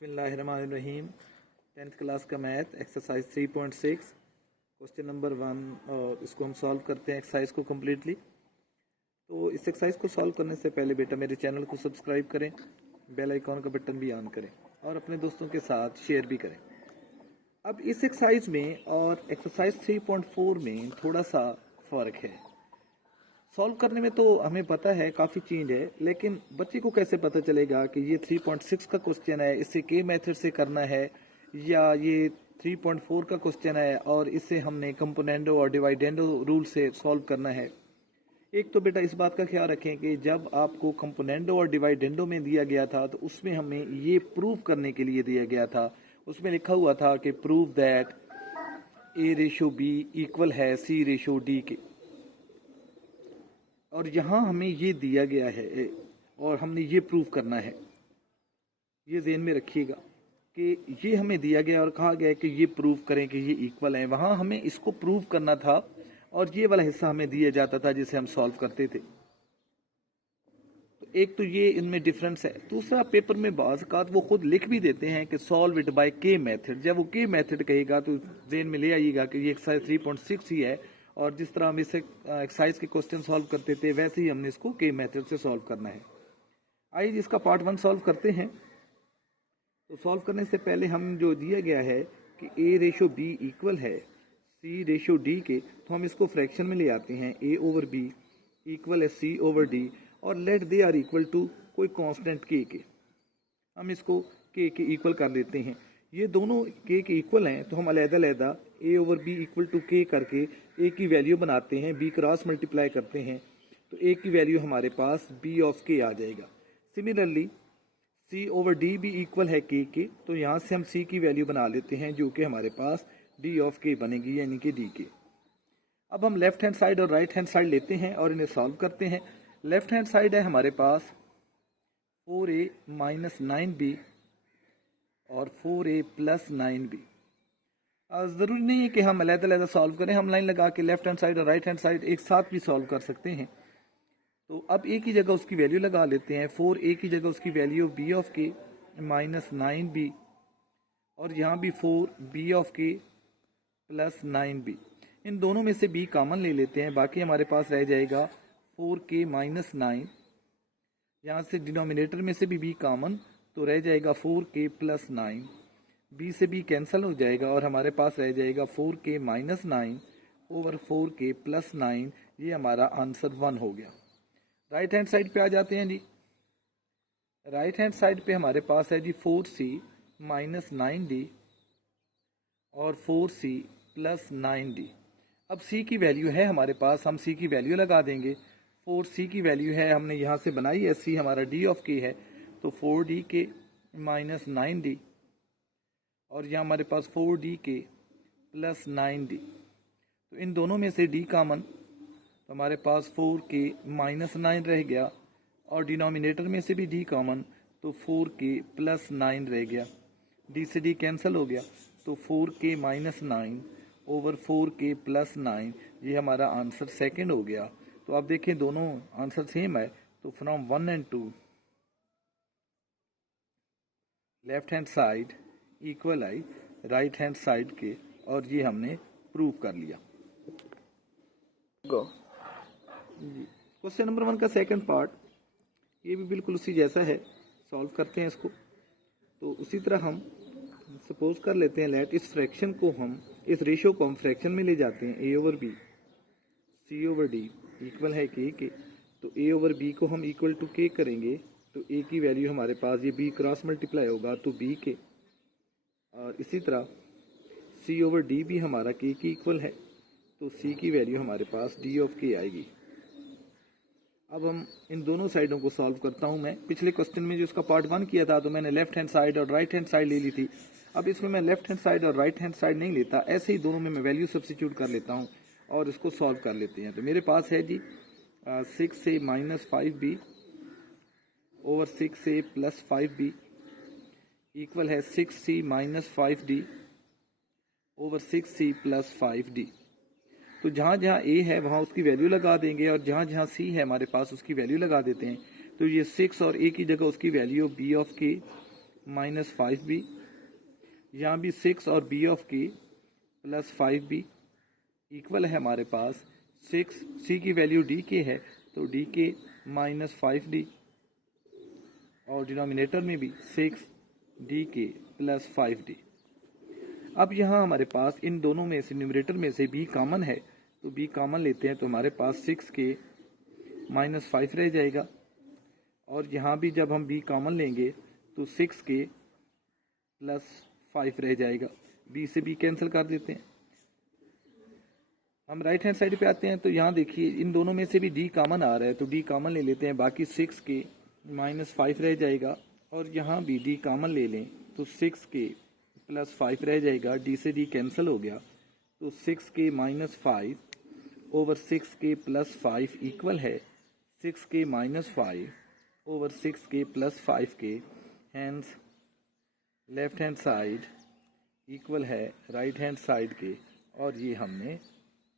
बिस्मिल्लाहिर्रहमानिर्रहीम। 10th class का math exercise 3.6 question number 1 और इसको हम सॉल्व करते हैं एक्सरसाइज को कम्प्लीटली। तो इस एक्सरसाइज को सॉल्व करने से पहले बेटा मेरे चैनल को सब्सक्राइब करें, बेल आइकॉन का बटन भी ऑन करें और अपने दोस्तों के साथ शेयर भी करें। अब इस एक्सरसाइज में और एक्सरसाइज 3.4 में थोड़ा सा फ़र्क है। सॉल्व करने में तो हमें पता है काफ़ी चीज़ है, लेकिन बच्चे को कैसे पता चलेगा कि ये 3.6 का क्वेश्चन है, इसे के मेथड से करना है, या ये 3.4 का क्वेश्चन है और इसे हमने कंपोनेंडो और डिवाइडेंडो रूल से सॉल्व करना है। एक तो बेटा इस बात का ख्याल रखें कि जब आपको कंपोनेंडो और डिवाइडेंडो में दिया गया था तो उसमें हमें ये प्रूव करने के लिए दिया गया था। उसमें लिखा हुआ था कि प्रूव दैट A/B इक्वल है C/D के, और यहाँ हमें ये दिया गया है और हमने ये प्रूव करना है। ये ज़हन में रखिएगा कि ये हमें दिया गया और कहा गया है कि ये प्रूव करें कि ये इक्वल है। वहाँ हमें इसको प्रूव करना था और ये वाला हिस्सा हमें दिया जाता था जिसे हम सॉल्व करते थे। तो एक तो ये इनमें डिफरेंस है। दूसरा, पेपर में बाज़ औक़ात वो खुद लिख भी देते हैं कि सॉल्व इट बाय के मेथड। जब वो के मेथड कहेगा तो ज़हन में ले आइएगा कि ये एक्सरसाइज 3.6 ही है, और जिस तरह हम इस एक्सरसाइज के क्वेश्चन सॉल्व करते थे वैसे ही हमने इसको के मेथड से सॉल्व करना है। आइए इसका पार्ट 1 सॉल्व करते हैं। तो सॉल्व करने से पहले हम जो दिया गया है कि A/B इक्वल है C/D के, तो हम इसको फ्रैक्शन में ले आते हैं। A/B इक्वल है C/D और let they are equal to कोई कांस्टेंट के। हम इसको के इक्वल कर लेते हैं। ये दोनों के इक्वल हैं तो हम अलग-अलग A/B इक्वल टू के करके ए की वैल्यू बनाते हैं, B क्रॉस मल्टीप्लाई करते हैं तो ए की वैल्यू हमारे पास B ऑफ के आ जाएगा। सिमिलरली C/D भी इक्वल है के, तो यहाँ से हम C की वैल्यू बना लेते हैं जो कि हमारे पास D ऑफ के बनेगी, यानी कि D के। अब हम लेफ्ट हैंड साइड और राइट हैंड साइड लेते हैं और इन्हें सॉल्व करते हैं। लेफ्ट हैंड साइड है हमारे पास 4A माइनस 9B और 4A प्लस 9B। ज़रूरी नहीं है कि हम अलग-अलग सॉल्व करें, हम लाइन लगा के लेफ्ट हैंड साइड और राइट हैंड साइड एक साथ भी सॉल्व कर सकते हैं। तो अब A की जगह उसकी वैल्यू लगा लेते हैं। 4A की जगह उसकी वैल्यू B ऑफ के माइनस 9B, और यहाँ भी 4B ऑफ के प्लस 9B। इन दोनों में से B कॉमन ले लेते हैं, बाकी हमारे पास रह जाएगा 4K माइनस 9। यहाँ से डिनोमिनेटर में से भी B कॉमन, तो रह जाएगा 4K प्लस 9। B से B कैंसिल हो जाएगा और हमारे पास रह जाएगा 4K minus 9 over 4K plus 9। ये हमारा आंसर 1 हो गया। राइट हैंड साइड पे आ जाते हैं जी। राइट हैंड साइड पे हमारे पास है जी 4C माइनस 9D और 4C प्लस 9D। अब C की वैल्यू है हमारे पास, हम C की वैल्यू लगा देंगे। 4C की वैल्यू है, हमने यहाँ से बनाई है, C हमारा D ऑफ के है, तो 4D के माइनस 9D, और यहाँ हमारे पास 4D के प्लस 9D। तो इन दोनों में से D कॉमन, तो हमारे पास 4K माइनस 9 रह गया, और डिनोमिनेटर में से भी D कॉमन, तो 4K प्लस 9 रह गया। D से D कैंसिल हो गया, तो 4K minus 9 over 4K plus 9। ये हमारा आंसर सेकंड हो गया। तो आप देखें दोनों आंसर सेम है, तो from 1 and 2 left hand side equal I right hand side के, और ये हमने प्रूव कर लिया। क्वेश्चन नंबर 1 का सेकंड पार्ट ये भी बिल्कुल उसी जैसा है, सॉल्व करते हैं इसको। तो उसी तरह हम सपोज कर लेते हैं लेट इस फ्रैक्शन को हम, इस रेशियो को हम फ्रैक्शन में ले जाते हैं। A/B C/D इक्वल है के, तो A/B को हम इक्वल टू के करेंगे तो A की वैल्यू हमारे पास, ये B क्रॉस मल्टीप्लाई होगा तो B के, और इसी तरह C/D भी हमारा के की इक्वल है, तो C की वैल्यू हमारे पास D ऑफ के आएगी। अब हम इन दोनों साइडों को सॉल्व करता हूं। मैं पिछले क्वेश्चन में जो इसका पार्ट 1 किया था तो मैंने लेफ्ट हैंड साइड और राइट हैंड साइड ले ली थी। अब इसमें मैं लेफ्ट हैंड साइड और राइट हैंड साइड नहीं लेता, ऐसे ही दोनों में मैं वैल्यू सब्स्टिट्यूट कर लेता हूँ और इसको सॉल्व कर लेते हैं। तो मेरे पास है जी 6A minus 5B over 6A plus 5B equal है 6C minus 5D over 6C plus 5D। तो जहाँ जहाँ A है वहाँ उसकी वैल्यू लगा देंगे, और जहाँ जहाँ C है हमारे पास उसकी वैल्यू लगा देते हैं। तो ये 6 और A की जगह उसकी वैल्यू B ऑफ के माइनस 5b, यहाँ भी 6 और b of k plus 5b equal है हमारे पास 6, c की वैल्यू dk है तो dk माइनस 5d, और डिनोमिनेटर में भी 6 dk प्लस 5d। अब यहाँ हमारे पास इन दोनों में से न्यूमरेटर में से b कॉमन है तो b कॉमन लेते हैं तो हमारे पास 6k माइनस 5 रह जाएगा, और यहाँ भी जब हम b कॉमन लेंगे तो 6k प्लस 5 रह जाएगा। b से b कैंसिल कर देते हैं। हम राइट हैंड साइड पे आते हैं तो यहाँ देखिए इन दोनों में से भी d कॉमन आ रहा है तो d कॉमन ले लेते हैं, बाकी 6k माइनस 5 रह जाएगा, और यहाँ भी d कॉमन ले लें तो 6k प्लस 5 रह जाएगा। d से d कैंसिल हो गया तो 6k minus 5 over 6k plus 5 equal है 6k minus 5 over 6k plus 5k, hence left hand side equal है राइट हैंड साइड के, और ये हमने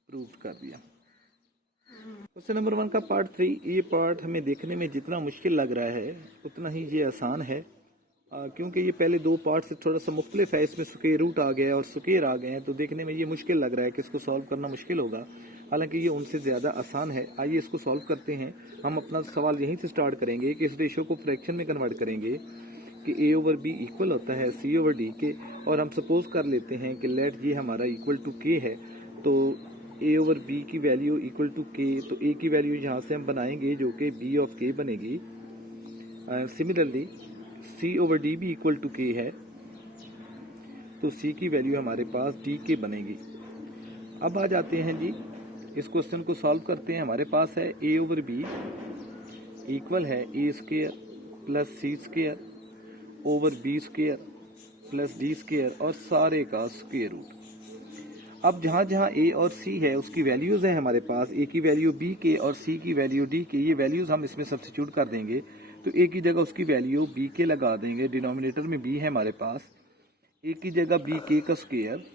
प्रूव कर दिया। क्वेश्चन नंबर 1 का पार्ट 3, ये पार्ट हमें देखने में जितना मुश्किल लग रहा है उतना ही ये आसान है, क्योंकि ये पहले 2 पार्ट से थोड़ा सा मुख्तलिफ है। इसमें स्क्वायर रूट आ गया और स्क्वायर आ गए हैं तो देखने में ये मुश्किल लग रहा है कि इसको सॉल्व करना मुश्किल होगा, हालांकि ये उनसे ज़्यादा आसान है। आइए इसको सॉल्व करते हैं। हम अपना सवाल यहीं से स्टार्ट करेंगे कि इस रेशो को फ्रैक्शन में कन्वर्ट करेंगे कि a ओवर b इक्वल होता है c ओवर d के, और हम सपोज कर लेते हैं कि लेट ये हमारा इक्वल टू k है तो a ओवर b की वैल्यू इक्वल टू k, तो a की वैल्यू यहाँ से हम बनाएंगे जो कि b ऑफ k बनेगी। सिमिलरली c ओवर d भी इक्वल टू k है तो c की वैल्यू हमारे पास dk बनेगी। अब आ जाते हैं जी, इस क्वेश्चन को सॉल्व करते हैं। हमारे पास है a ओवर b इक्वल है a square plus c square over b square plus d square और सारे का स्क्वायर रूट। अब जहाँ जहाँ a और c है उसकी वैल्यूज है हमारे पास, a की वैल्यू b के और c की वैल्यू d के, ये वैल्यूज हम इसमें सब्स्टिट्यूट कर देंगे तो a की जगह उसकी वैल्यू b के लगा देंगे, डिनोमिनेटर में b है हमारे पास, a की जगह b k का स्क्वायर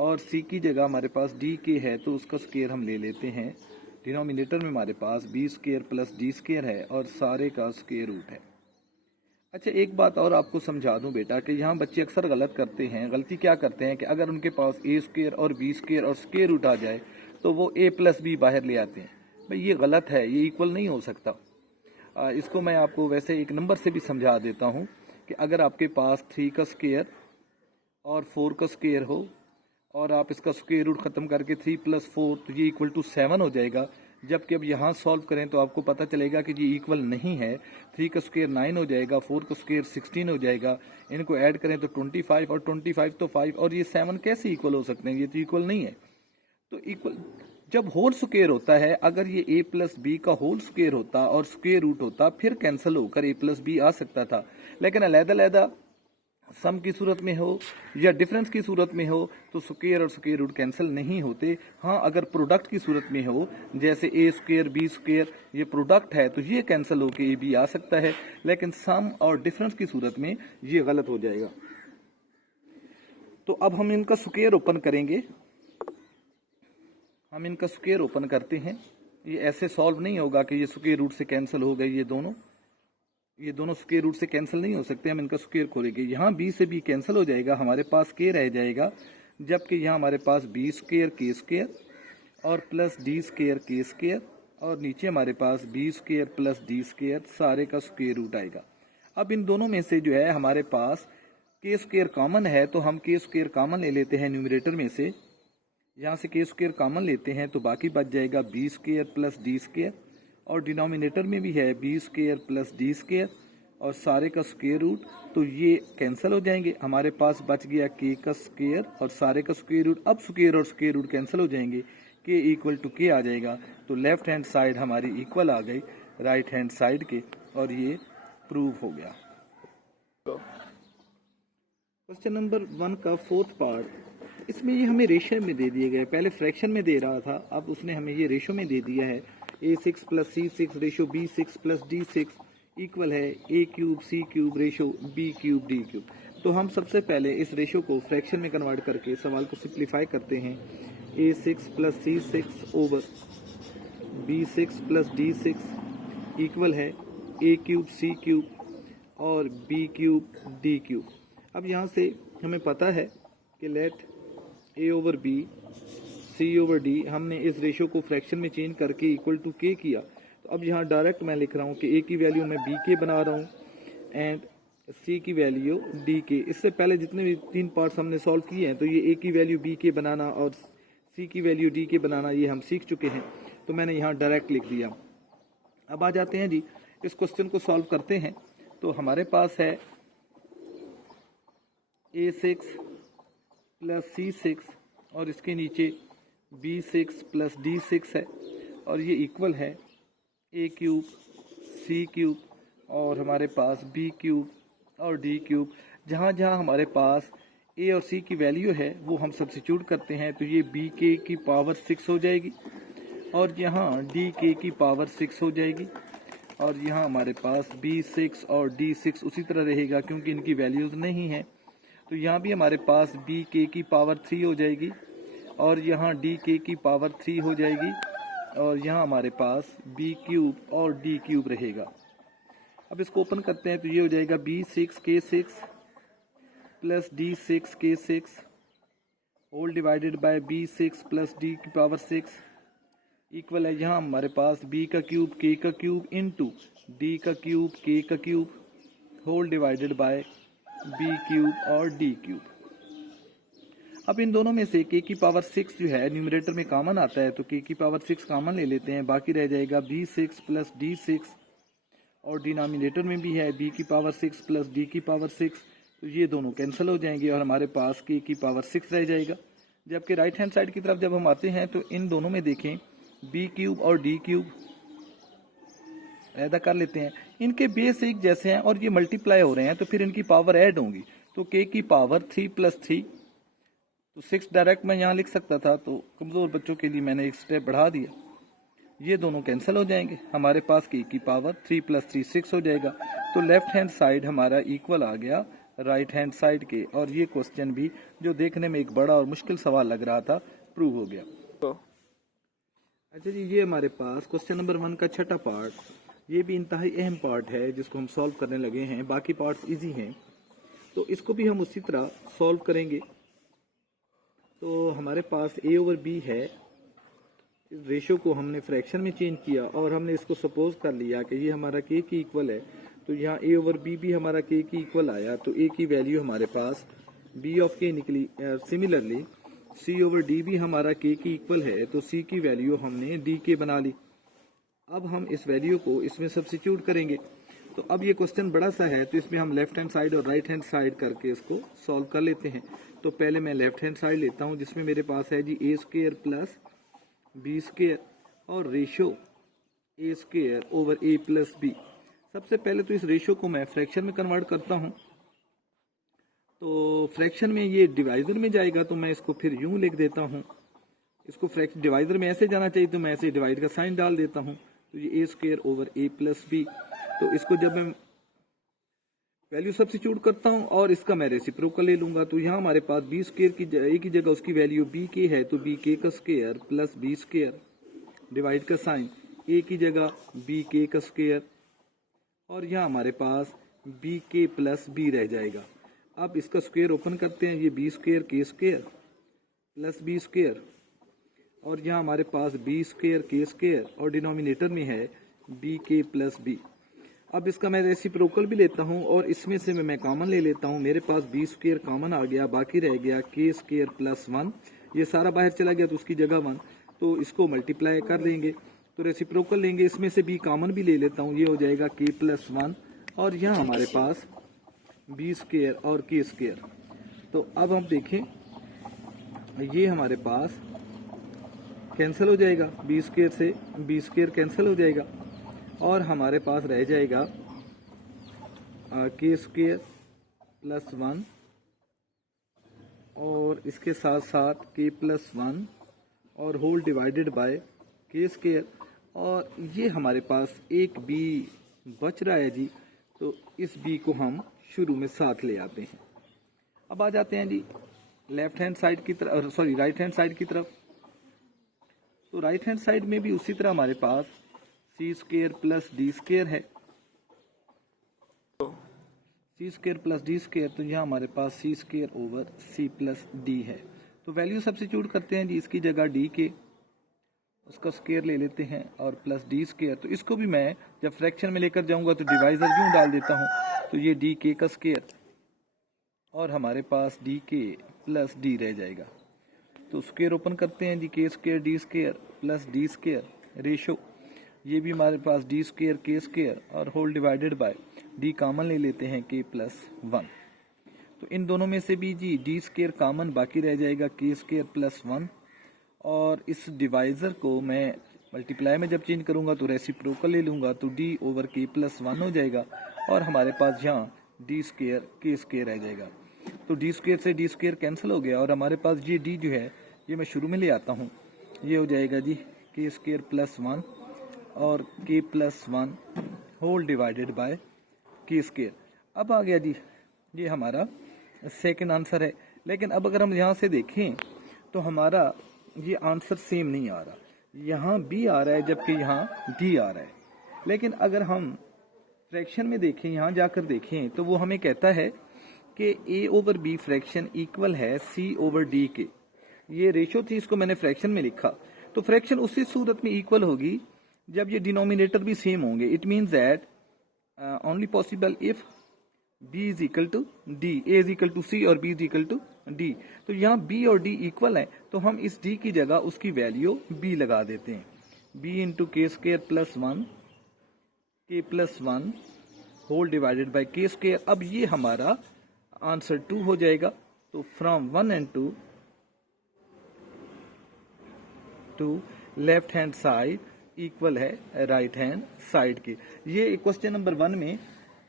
और c की जगह हमारे पास d k है तो उसका स्क्वायर हम ले लेते हैं। डिनोमिनेटर में हमारे पास b square plus d square है और सारे का स्क्वायर रूट है। अच्छा, एक बात और आपको समझा दूं बेटा कि यहाँ बच्चे अक्सर गलत करते हैं। गलती क्या करते हैं कि अगर उनके पास a स्क्वायर और b स्क्वायर और स्क्वायर रूट आ जाए तो वो a प्लस b बाहर ले आते हैं। भाई ये गलत है, ये इक्वल नहीं हो सकता। इसको मैं आपको वैसे एक नंबर से भी समझा देता हूँ कि अगर आपके पास 3 का स्क्वायर और 4 का स्क्वायर हो और आप इसका स्क्वायर रूट खत्म करके 3 प्लस 4 तो ये इक्वल टू 7 हो जाएगा, जबकि अब यहाँ सॉल्व करें तो आपको पता चलेगा कि ये इक्वल नहीं है। 3 का स्क्वायर 9 हो जाएगा, 4 का स्क्वायर 16 हो जाएगा, इनको ऐड करें तो 25 और 25 तो 5, और ये 7 कैसे इक्वल हो सकते हैं, ये तो इक्वल नहीं है। तो इक्वल जब होल स्क्वायर होता है, अगर ये a प्लस बी का होल स्क्वायर होता और स्क्वायर रूट होता फिर कैंसिल होकर a प्लस बी आ सकता था, लेकिन अलग-अलग सम की सूरत में हो या डिफरेंस की सूरत में हो तो स्क्वायर और स्क्वायर रूट कैंसिल नहीं होते। हाँ, अगर प्रोडक्ट की सूरत में हो जैसे a स्क्वायर b स्क्वायर ये प्रोडक्ट है तो ये कैंसिल होकर a b आ सकता है, लेकिन सम और डिफरेंस की सूरत में ये गलत हो जाएगा। तो अब हम इनका स्क्वायर ओपन करेंगे, हम इनका स्क्वायर ओपन करते हैं। ये ऐसे सॉल्व नहीं होगा कि ये स्क्वायर रूट से कैंसिल हो गए, ये दोनों स्क्वायर रूट से कैंसिल नहीं हो सकते। हम इनका स्क्वायर खोलेंगे, यहाँ b से b कैंसिल हो जाएगा, हमारे पास k रह जाएगा, जबकि यहाँ हमारे पास b स्क्वायर k स्क्वायर और plus d square k square और नीचे हमारे पास b square plus d square सारे का स्क्वायर रूट आएगा। अब इन दोनों में से जो है हमारे पास k स्क्वायर कॉमन है तो हम k स्क्वायर कॉमन ले लेते हैं न्यूमरेटर में से। यहाँ से k स्क्वायर कॉमन लेते हैं तो बाकी बच जाएगा b square plus d square, और डिनोमिनेटर में भी है b square plus d square और सारे का स्क्वायर रूट, तो ये कैंसिल हो जाएंगे। हमारे पास बच गया k का स्क्वायर और सारे का स्क्वायर रूट। अब स्क्वायर और स्क्वायर रूट कैंसिल हो जाएंगे, k इक्वल टू k आ जाएगा, तो लेफ्ट हैंड साइड हमारी इक्वल आ गई राइट हैंड साइड के, और ये प्रूव हो गया। क्वेश्चन नंबर 1 का 4th पार्ट, इसमें ये हमें रेशो में दे दिए गए, पहले फ्रैक्शन में दे रहा था, अब उसने हमें ये रेशो में दे दिया है। a6 plus c6 ratio b6 plus d6 equal है a cube c cube ratio b cube d cube. तो हम सबसे पहले इस रेशो को फ्रैक्शन में कन्वर्ट करके सवाल को सिंप्लीफाई करते हैं। a6 plus c6 over b6 plus d6 equal है a क्यूब c क्यूब और बी क्यूब डी क्यूब। अब यहाँ से हमें पता है कि let A over B C over D, हमने इस रेशो को फ्रैक्शन में चेंज करके इक्वल टू के किया। तो अब यहाँ डायरेक्ट मैं लिख रहा हूँ कि ए की वैल्यू मैं बी के बना रहा हूँ एंड सी की वैल्यू डी के। इससे पहले जितने भी 3 पार्ट्स हमने सॉल्व किए हैं तो ये ए की वैल्यू बी के बनाना और सी की वैल्यू डी के बनाना ये हम सीख चुके हैं, तो मैंने यहाँ डायरेक्ट लिख दिया। अब आ जाते हैं जी, इस क्वेश्चन को सॉल्व करते हैं। तो हमारे पास है A6 प्लस C6 और इसके नीचे B6 प्लस D6 है और ये इक्वल है A क्यूब C क्यूब और हमारे पास B क्यूब और D क्यूब। जहाँ जहाँ हमारे पास A और C की वैल्यू है वो हम सब्स्टिट्यूट करते हैं, तो ये BK की पावर 6 हो जाएगी और यहाँ DK की पावर 6 हो जाएगी और यहाँ हमारे पास B6 और D6 उसी तरह रहेगा क्योंकि इनकी वैल्यूज़ नहीं है। तो यहाँ भी हमारे पास BK की पावर 3 हो जाएगी और यहाँ DK की पावर 3 हो जाएगी और यहाँ हमारे पास B क्यूब और D क्यूब रहेगा। अब इसको ओपन करते हैं तो ये हो जाएगा B6K6 plus D6K6 whole divided by B6 plus D की पावर 6 इक्वल है, यहाँ हमारे पास B का क्यूब K का क्यूब इंटू D का क्यूब K का cube whole divided by B cube और D क्यूब। अब इन दोनों में से K की पावर 6 जो है न्यूमरेटर में कॉमन आता है, तो K की पावर 6 कॉमन ले लेते हैं, बाकी रह जाएगा B6 प्लस D6 और डिनोमिनेटर में भी है B की पावर 6 प्लस D की पावर 6, तो ये दोनों कैंसिल हो जाएंगे और हमारे पास K की पावर 6 रह जाएगा। जबकि राइट हैंड साइड की तरफ जब हम आते हैं तो इन दोनों में देखें B क्यूब और D क्यूब ऐदा कर लेते हैं, इनके बेस एक जैसे हैं और ये मल्टीप्लाई हो रहे हैं तो फिर इनकी पावर ऐड होंगी। तो K की पावर 3 प्लस 3 तो 6 डायरेक्ट मैं यहाँ लिख सकता था, तो कमज़ोर बच्चों के लिए मैंने एक स्टेप बढ़ा दिया। ये दोनों कैंसिल हो जाएंगे, हमारे पास K की पावर 3 प्लस 3 6 हो जाएगा। तो लेफ्ट हैंड साइड हमारा इक्वल आ गया राइट हैंड साइड के और ये क्वेश्चन भी जो देखने में एक बड़ा और मुश्किल सवाल लग रहा था प्रूव हो गया। अच्छा जी, ये हमारे पास क्वेश्चन नंबर 1 का छठा पार्ट, ये भी इंतहाई अहम पार्ट है जिसको हम सॉल्व करने लगे हैं। बाकी पार्ट्स इजी हैं तो इसको भी हम उसी तरह सॉल्व करेंगे। तो हमारे पास A ओवर B है, इस रेशो को हमने फ्रैक्शन में चेंज किया और हमने इसको सपोज कर लिया कि ये हमारा K की इक्वल है, तो यहाँ A ओवर B भी हमारा K की इक्वल आया, तो A की वैल्यू हमारे पास B ऑफ K निकली। सिमिलरली C ओवर D भी हमारा K की इक्वल है, तो C की वैल्यू हमने D के बना ली। अब हम इस वैल्यू को इसमें सब्स्टिट्यूट करेंगे। तो अब ये क्वेश्चन बड़ा सा है तो इसमें हम लेफ्ट हैंड साइड और राइट हैंड साइड करके इसको सॉल्व कर लेते हैं। तो पहले मैं लेफ्ट हैंड साइड लेता हूँ जिसमें मेरे पास है जी A square plus B square और ratio A square over A plus B। सबसे पहले तो इस रेशो को मैं फ्रैक्शन में कन्वर्ट करता हूँ, तो फ्रैक्शन में ये डिवाइजर में जाएगा तो मैं इसको फिर यूं लिख देता हूँ। इसको फ्रैक्शन डिवाइजर में ऐसे जाना चाहिए तो मैं ऐसे डिवाइड का साइन डाल देता हूँ, तो ये A square over A plus B। तो इसको जब मैं वैल्यू सब्स्टिट्यूट करता हूँ और इसका मैं रेसिप्रोकल ले लूंगा, तो यहाँ हमारे पास B स्क्वायर की A की जगह उसकी वैल्यू BK है, तो BK का square plus B square divide का साइन A की जगह BK का स्क्वायर और यहाँ हमारे पास BK प्लस B रह जाएगा। अब इसका स्क्वायर ओपन करते हैं, ये B square K square plus B square और यहाँ हमारे पास B स्क्वायर K स्क्वायर और डिनोमिनेटर में है BK प्लस B। अब इसका मैं रेसिप्रोकल भी लेता हूँ और इसमें से मैं कॉमन ले लेता हूँ, मेरे पास B स्क्वायर कॉमन आ गया, बाकी रह गया K स्क्वायर प्लस 1, ये सारा बाहर चला गया तो उसकी जगह 1, तो इसको मल्टीप्लाई कर लेंगे तो रेसिप्रोकल लेंगे, इसमें से B कॉमन भी ले लेता हूँ, ये हो जाएगा K प्लस 1 और यहाँ हमारे पास B स्क्वायर और K स्क्वायर। तो अब हम देखें ये हमारे पास कैंसिल हो जाएगा, B स्क्वायर से B स्क्वायर कैंसिल हो जाएगा और हमारे पास रह जाएगा K स्क्वायर प्लस 1 और इसके साथ साथ K प्लस 1 और whole divided by K square और ये हमारे पास एक B बच रहा है जी, तो इस B को हम शुरू में साथ ले आते हैं। अब आ जाते हैं जी लेफ्ट हैंड साइड की तरफ, सॉरी राइट हैंड साइड की तरफ। तो राइट हैंड साइड में भी उसी तरह हमारे पास C square plus D square है। C square plus D square, तो यहाँ हमारे पास C square over C plus D है। तो वैल्यू सब्स्टिट्यूट करते हैं जी, इसकी जगह डी के उसका स्क्वायर ले लेते हैं और प्लस डी स्क्वायर। तो इसको भी मैं जब फ्रैक्शन में लेकर जाऊंगा तो डिवाइजर क्यों डाल देता हूँ, तो ये डी के का स्क्वायर और हमारे पास डी के प्लस डी रह जाएगा। तो स्क्वायर ओपन करते हैं जी, K square D square plus D square ratio, ये भी हमारे पास डी स्क्वायर के स्क्वायर और whole divided by D common ले लेते हैं के प्लस 1। तो इन दोनों में से भी जी डी स्क्वायर कॉमन बाकी रह जाएगा के स्क्वायर प्लस 1, और इस डिवाइजर को मैं मल्टीप्लाई में जब चेंज करूंगा तो रेसिप्रोकल ले लूंगा, तो डी ओवर के प्लस 1 हो जाएगा और हमारे पास यहाँ डी स्क्वायर के स्क्वायर रह जाएगा। तो डी स्क्वायर से डी स्क्वायर कैंसिल हो गया और हमारे पास ये डी जो है ये मैं शुरू में ले आता हूँ, ये हो जाएगा जी के स्क्वायर प्लस 1 और के plus 1 whole divided by K square. अब आ गया जी ये हमारा सेकंड आंसर है। लेकिन अब अगर हम यहाँ से देखें तो हमारा ये आंसर सेम नहीं आ रहा, यहाँ बी आ रहा है जबकि यहाँ डी आ रहा है। लेकिन अगर हम फ्रैक्शन में देखें, यहाँ जाकर देखें, तो वो हमें कहता है कि ए ओवर बी फ्रैक्शन इक्वल है सी ओवर डी के। ये रेशो थी, इसको मैंने फ्रैक्शन में लिखा। तो फ्रैक्शन उसी सूरत में इक्वल होगी जब ये डिनोमिनेटर भी सेम होंगे। It means that only possible if b is equal to D, a is equal to C और b is equal to d। तो यहाँ b और d इक्वल है, तो हम इस d की जगह उसकी वैल्यू b लगा देते हैं, b into K square plus 1 K plus 1 whole divided by K square. अब ये हमारा आंसर 2 हो जाएगा। तो from 1 and 2 to left hand side equal है राइट हैंड साइड के। ये क्वेश्चन नंबर 1 में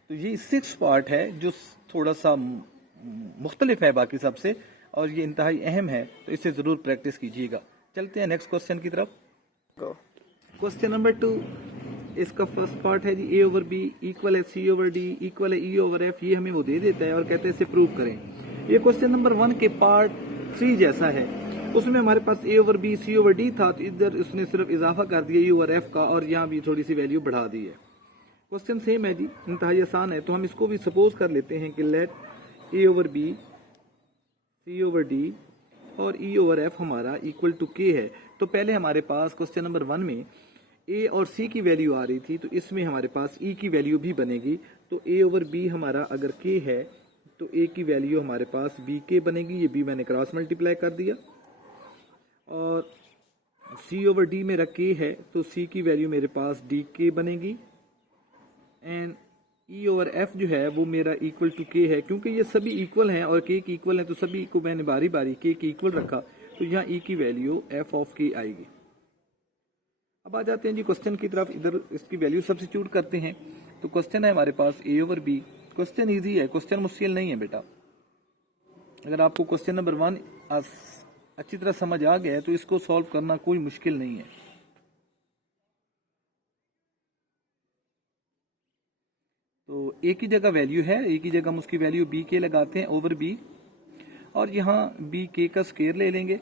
तो ये 6 पार्ट है जो थोड़ा सा मुख्तलिफ है बाकी सबसे, और ये इंतहाई अहम है, तो इसे जरूर प्रैक्टिस कीजिएगा। चलते हैं नेक्स्ट क्वेश्चन की तरफ। क्वेश्चन नंबर 2, इसका फर्स्ट पार्ट है जी ए ओवर बी इक्वल है सी ओवर डी इक्वल है ई ओवर एफ। ये हमें वो दे देता है और कहते हैं इसे प्रूव करें। ये क्वेश्चन नंबर 1 के पार्ट 3 जैसा है, उसमें हमारे पास A over B C over D था, तो इधर उसने सिर्फ इजाफा कर दिया ई ओवर एफ का और यहाँ भी थोड़ी सी वैल्यू बढ़ा दी है। क्वेश्चन सेम है जी, इंतहाई आसान है। तो हम इसको भी सपोज कर लेते हैं कि let A over B C over D और ई ओवर एफ हमारा इक्वल टू के है। तो पहले हमारे पास क्वेश्चन नंबर 1 में ए और सी की वैल्यू आ रही थी, तो इसमें हमारे पास ई की वैल्यू भी बनेगी। तो ए ओवर बी हमारा अगर के है तो ए की वैल्यू हमारे पास बी के बनेगी, ये बी मैंने क्रॉस मल्टीप्लाई कर दिया। और सी ओवर डी मेरा के है तो सी की वैल्यू मेरे पास डी के बनेगी। एंड ई ओवर एफ जो है वो मेरा इक्वल टू के है, क्योंकि ये सभी इक्वल हैं और के की इक्वल है तो सभी को मैंने बारी बारी के की इक्वल रखा, तो यहाँ ई की वैल्यू एफ ऑफ के आएगी। अब आ जाते हैं जी क्वेश्चन की तरफ, इधर इसकी वैल्यू सब्स्टिट्यूट करते हैं। तो क्वेश्चन है हमारे पास A over B. Question easy है, क्वेश्चन मुश्किल नहीं है बेटा। अगर आपको क्वेश्चन नंबर 1 अच्छी तरह समझ आ गया है तो इसको सॉल्व करना कोई मुश्किल नहीं है। तो ए की जगह वैल्यू है, ए की जगह हम उसकी वैल्यू बी के लगाते हैं ओवर बी, और यहाँ बी के का स्क्वायर ले लेंगे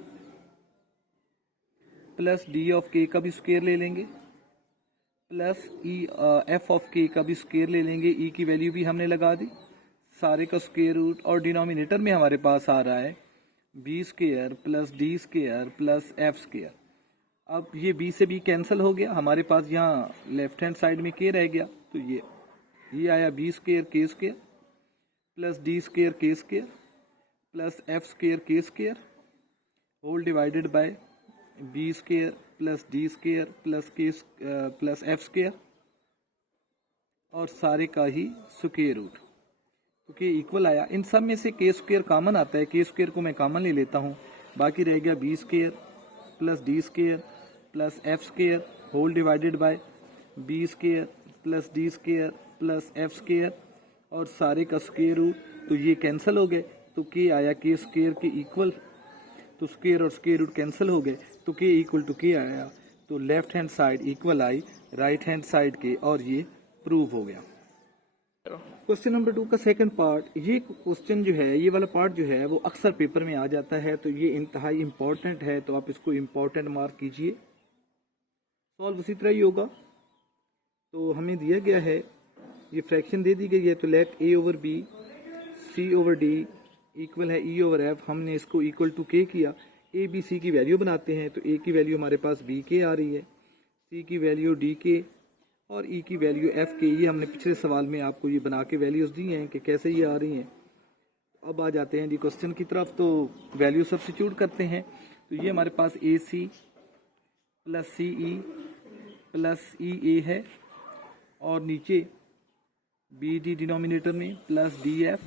प्लस डी ऑफ के का भी स्क्वायर ले लेंगे प्लस ई एफ ऑफ के का भी स्क्वायर ले लेंगे। ई की वैल्यू भी हमने लगा दी, सारे का स्क्वायर रूट, और डिनोमिनेटर में हमारे पास आ रहा है B square plus D square plus F square. अब ये बी से बी कैंसिल हो गया, हमारे पास यहाँ लेफ्ट हैंड साइड में के रह गया, तो ये आया B square K square plus D square K square plus F square K square whole divided by B square plus D square plus K plus F square और सारे का ही स्क्वायर रूट, तो के इक्वल आया। इन सब में से के स्क्वायर कॉमन आता है, के स्क्वायर को मैं कॉमन ले लेता हूँ, बाकी रह गया B square plus D square plus F square whole divided by B square plus D square plus F square और सारे का स्क्वायर रूट, तो ये कैंसिल हो गए, तो के आया के स्क्वायर के इक्वल, तो स्क्वायर और स्क्वायर रूट कैंसिल हो गए, तो के इक्वल टू के आया। तो लेफ्ट हैंड साइड इक्वल आई राइट हैंड साइड के, और ये प्रूव हो गया। क्वेश्चन नंबर 2 का सेकंड पार्ट, ये क्वेश्चन जो है, ये वाला पार्ट जो है वो अक्सर पेपर में आ जाता है, तो ये इंतहाई इंपॉर्टेंट है, तो आप इसको इंपॉर्टेंट मार्क कीजिए। सॉल्व उसी तरह ही होगा। तो हमें दिया गया है, ये फ्रैक्शन दे दी गई है, तो let A over B C over D equal है ई ओवर एफ, हमने इसको इक्वल टू के किया, ए बी सी की वैल्यू बनाते हैं तो ए की वैल्यू हमारे पास बी के आ रही है, सी की वैल्यू डी के और ई की वैल्यू एफ के। ये हमने पिछले सवाल में आपको ये बना के वैल्यूज दी हैं कि कैसे ये आ रही हैं। अब आ जाते हैं जी क्वेश्चन की तरफ, तो वैल्यू सब्स्टिट्यूट करते हैं। तो ये हमारे पास ए C plus C E plus E ए है और नीचे बी डी डिनोमिनेटर में plus D F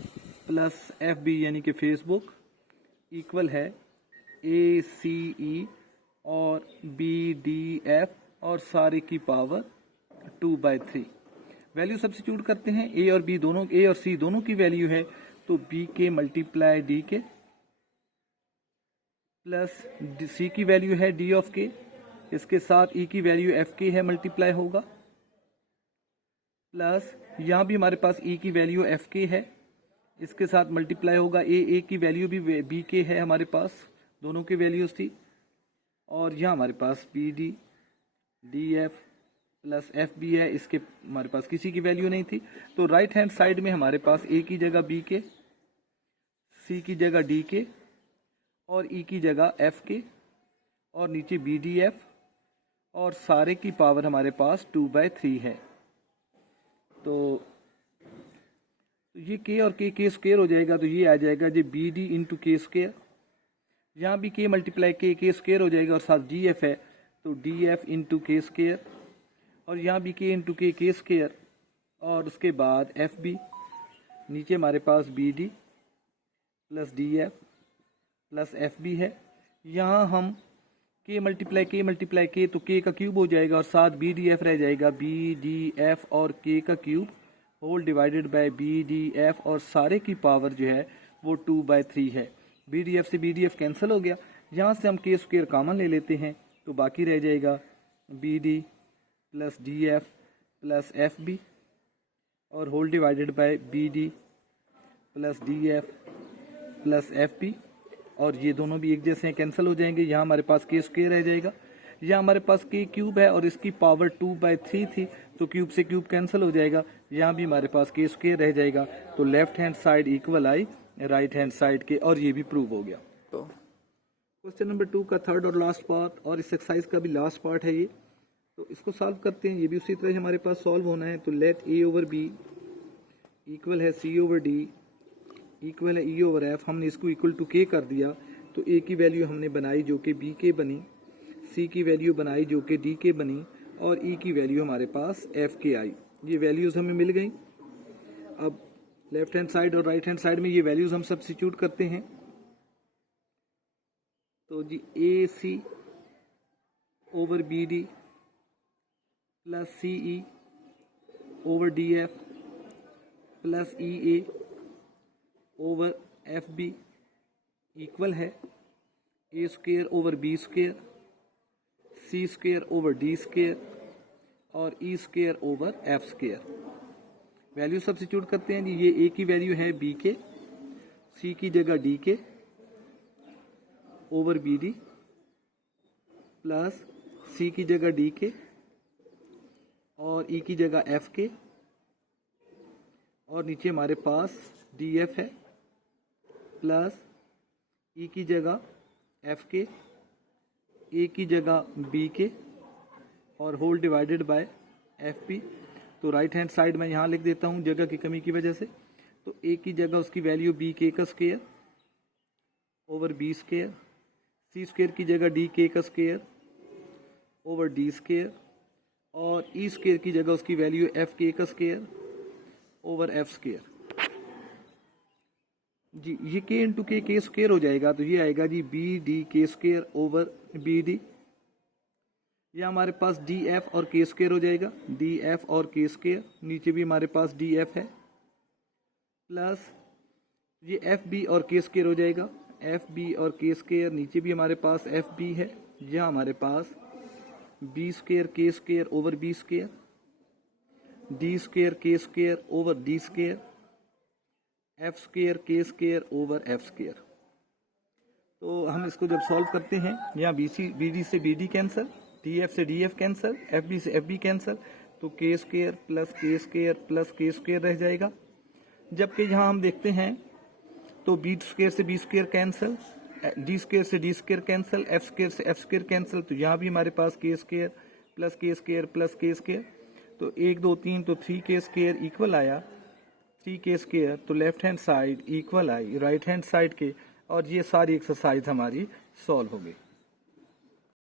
plus F B यानी कि फेसबुक इक्वल है ए सी ई और बी डी एफ और सारे की पावर 2/3। वैल्यू सब्स्टिट्यूट करते हैं, ए और बी दोनों, ए और सी दोनों की वैल्यू है तो बी के मल्टीप्लाई डी के प्लस सी की वैल्यू है डी ऑफ के, इसके साथ ई की वैल्यू एफ के है मल्टीप्लाई होगा, प्लस यहाँ भी हमारे पास ई की वैल्यू एफ के है, इसके साथ मल्टीप्लाई होगा, ए की वैल्यू भी बी के है हमारे पास, दोनों की वैल्यूज थी, और यहाँ हमारे पास B D D F plus F B है, इसके हमारे पास किसी की वैल्यू नहीं थी। तो राइट हैंड साइड में हमारे पास ए की जगह बी के, सी की जगह डी के और ई की जगह एफ के और नीचे बी डी एफ और सारे की पावर हमारे पास 2/3 है। तो ये के और के स्क्वायर हो जाएगा तो ये आ जाएगा G B D into K square, यहाँ भी के मल्टीप्लाई के स्क्वायर हो जाएगा और साथ डी एफ है तो D F into K square और यहाँ भी के इंटू के स्क्वायर और उसके बाद एफ बी, नीचे हमारे पास B D plus D F plus F B है, यहाँ हम के मल्टीप्लाई के तो के का क्यूब हो जाएगा और साथ बी डी एफ रह जाएगा, बी डी एफ और के का cube whole divided by B D F और सारे की पावर जो है वो 2/3 है। बी डी एफ से बी डी एफ कैंसिल हो गया, यहाँ से हम के स्क्वायर कॉमन ले लेते हैं तो बाकी रह जाएगा B D plus D F plus F B और whole divided by B D plus D F plus F B और ये दोनों भी एक जैसे हैं, कैंसिल हो जाएंगे। यहाँ हमारे पास के स्क्वायर रह जाएगा, यहाँ हमारे पास के क्यूब है और इसकी पावर 2/3 थी तो क्यूब से क्यूब कैंसिल हो जाएगा, यहाँ भी हमारे पास के स्क्वायर रह जाएगा। तो लेफ्ट हैंड साइड इक्वल आई राइट हैंड साइड के, और ये भी प्रूव हो गया। तो क्वेश्चन नंबर 2 का थर्ड और लास्ट पार्ट और इस एक्सरसाइज का भी लास्ट पार्ट है ये, तो इसको सॉल्व करते हैं। ये भी उसी तरह हमारे पास सॉल्व होना है। तो let A over B equal है सी ओवर डी इक्वल है ई ओवर एफ, हमने इसको इक्वल टू के कर दिया तो ए की वैल्यू हमने बनाई जो कि बी के बनी, सी की वैल्यू बनाई जो कि डी के बनी और ई की वैल्यू हमारे पास एफ के आई। ये वैल्यूज हमें मिल गई। अब लेफ्ट हैंड साइड और राइट हैंड साइड में ये वैल्यूज हम सब्स्टिट्यूट करते हैं। तो जी A C over B D plus C E over D F plus E A over F B equal है A square over B square, C square over D square और E square over F square. Value substitute करते हैं जी। ये ए की value है B के, सी की जगह डी के ओवर बी डी प्लस सी की जगह डी के और ई की जगह एफ के और नीचे हमारे पास डी एफ है प्लस ई की जगह एफ के, ए की जगह बी के और whole divided by F P. तो राइट हैंड साइड में यहाँ लिख देता हूँ जगह की कमी की वजह से। तो ए की जगह उसकी वैल्यू बी के का square over B square, C square की जगह डी के का स्क्वायर ओवर डी स्क्वायर और ई स्क्वायर की जगह उसकी वैल्यू एफ के का स्क्वायर ओवर एफ स्क्वायर। जी ये के इंटू के स्क्वायर हो जाएगा तो ये आएगा जी बी डी के स्क्वायर ओवर बी डी। यह हमारे पास डी एफ और के स्क्वायर हो जाएगा, डी एफ और के स्क्वायर, नीचे भी हमारे पास डी एफ है प्लस ये एफ बी और के स्क्वायर हो जाएगा, एफ बी और के स्क्वायर, नीचे भी हमारे पास एफ बी है। यह हमारे पास B square K square over B square, D square K square over D square, F square K square over F square. तो हम इसको जब सॉल्व करते हैं, यहाँ बी डी से B D cancel, D F से D F cancel, F B से एफ बी कैंसिल, तो K square plus K square plus K square रह जाएगा। जबकि यहाँ हम देखते हैं तो बी स्क्वायर से B square cancel, D square से D square cancel, F square से एफ स्क्वायर कैंसिल, तो यहाँ भी हमारे पास K square plus K square plus K square, तो 1 2 3 तो 3 स्क्वायर इक्वल आया 3 स्क्वायर, तो लेफ्ट हैंड साइड इक्वल आई राइट हैंड साइड के, और ये सारी एक्सरसाइज हमारी सॉल्व हो गई।